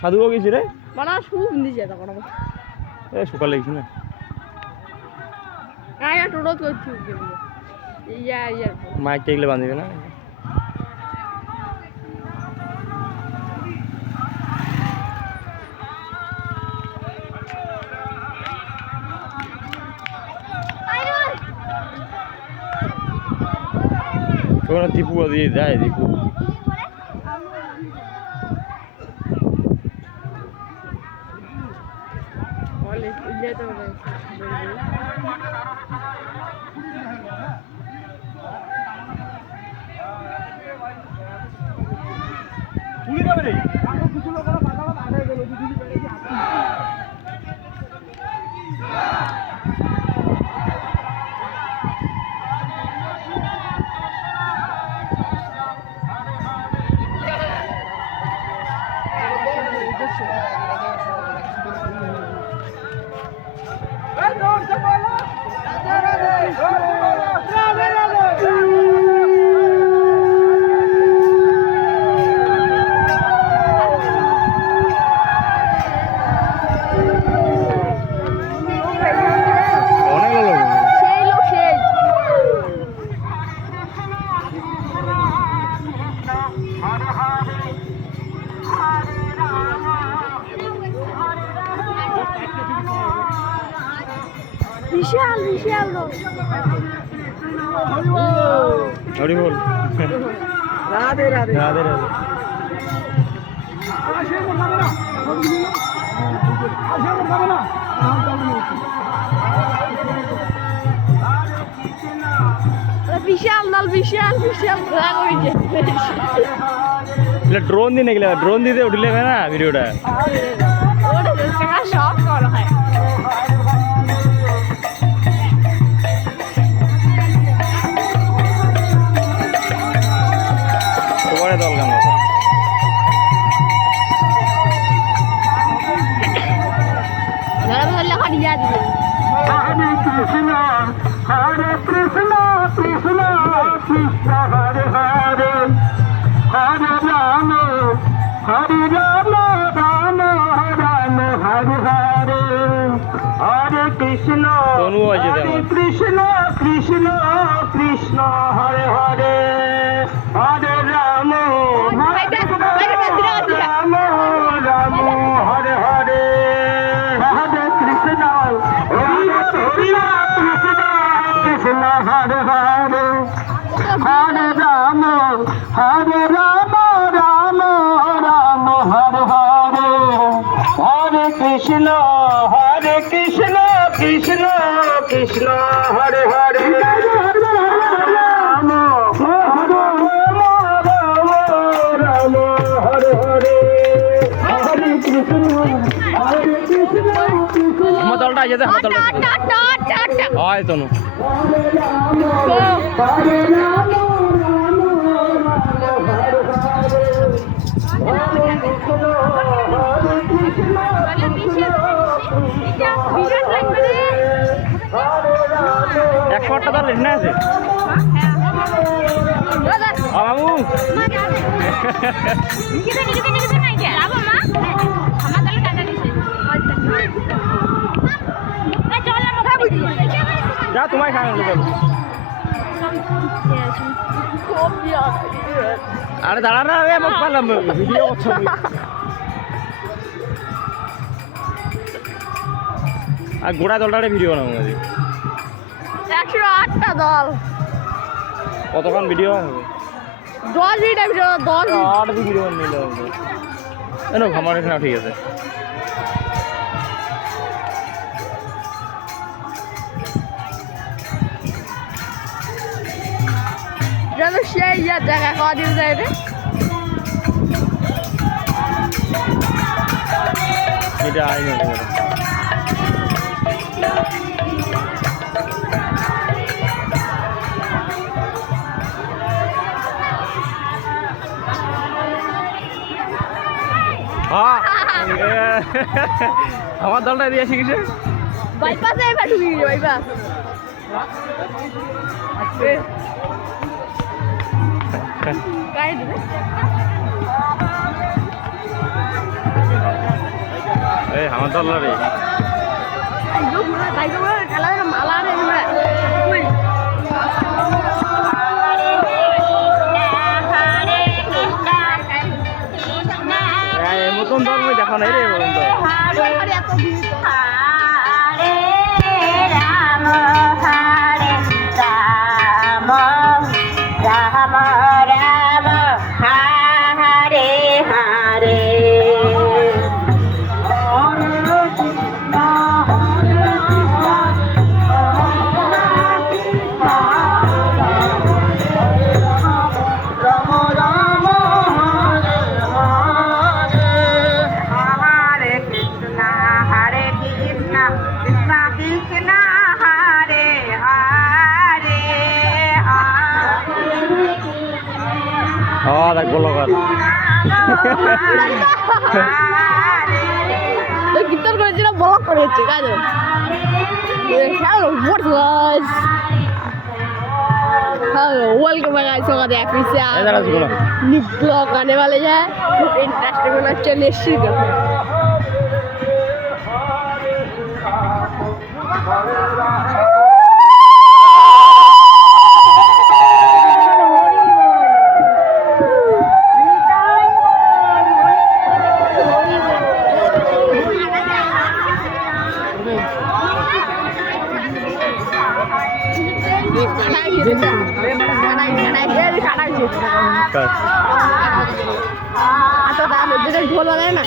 সাধু গেছি রে মানে শুভ নিচে তখন এ সকালে গেছি না টোটো করছি মাইক টেকলে বাঁধিবে না দীপু দিয়ে যায় দীপু विशाल विशाल हरि बोल राधे राधे राधे राधे विशाल दल विशाल विशाल ड्रोन दी निकले ड्रोन दी उठले ना वीडियोटा शॉट करा है তোমারে দল গান কথা যারা বললে খাড়িয়া দিবে হরে কৃষ্ণ হরে কৃষ্ণ কৃষ্ণ কৃষ্ণ হরে হরে হরে রাম রাম রাম হরে হরে হরে কৃষ্ণ তনু আছে হরে কৃষ্ণ কৃষ্ণ কৃষ্ণ হরে হরে হরে রাম রাম রাম হরে হরে হরে কৃষ্ণ কৃষ্ণ হরে হরে হরে রাম রাম রাম হরে হরে হরে কৃষ্ণ কৃষ্ণ কৃষ্ণ হরে হরে রাম রাম হরে হরে হরে কৃষ্ণ আমার দলটা আছে আমার দলটা হয় তনু হরে রাম একশো টাকা দল না আছে বাবু যা তোমায় খাওয়া আরে দাঁড়া না রে মোক পালাম ভিডিও করছো আর গোড়া দলটারে ভিডিও বানাবো আজ 108টা দল কতক্ষণ ভিডিও হবে 10 মিনিট ভিডিও 10 মিনিট 8 ভিডিও নিলে হবে এনো আমার এখানে ঠিক আছে জানো সেই জায়গা কদিন যায় রে এটা আই না আমার দলটা দিয়ে শিখেছে বাইপাসে এবার ঢুকি বাইপাস কাই দিবে আমার দল রে মতন দল মই দেখা নাই রে বলুন তো দেখবো লগত গিটার করে যেটা ব্লক করেছে কাজে Hello, what was? Hello, welcome guys. So the episode new vlog आने वाले हैं बहुत इंटरेस्टिंग होना चलिए शुरू करते हैं atau tak ada jadi bola lain nak.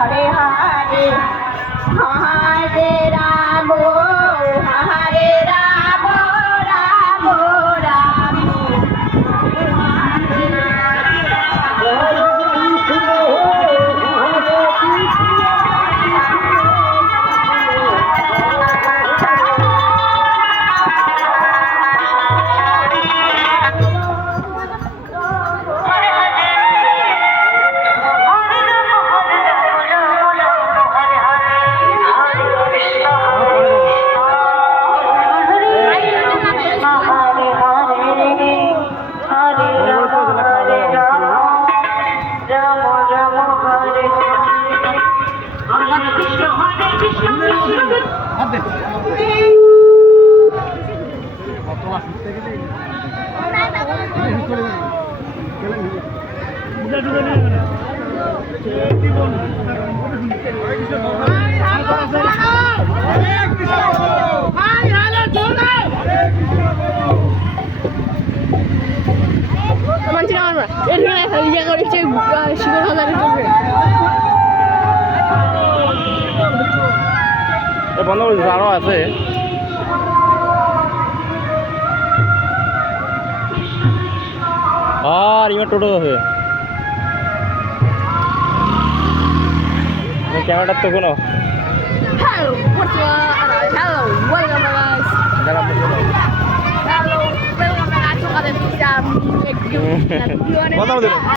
Hare Hare Hare Ramo Hare Ramo Ramo Ramo বন্ধ করে আরো আছে আর ইমা টোটো আছে ক্যামেরাটা তো কোনো Hello, what's up? Hello, welcome guys. Hello, welcome guys. So kalian bisa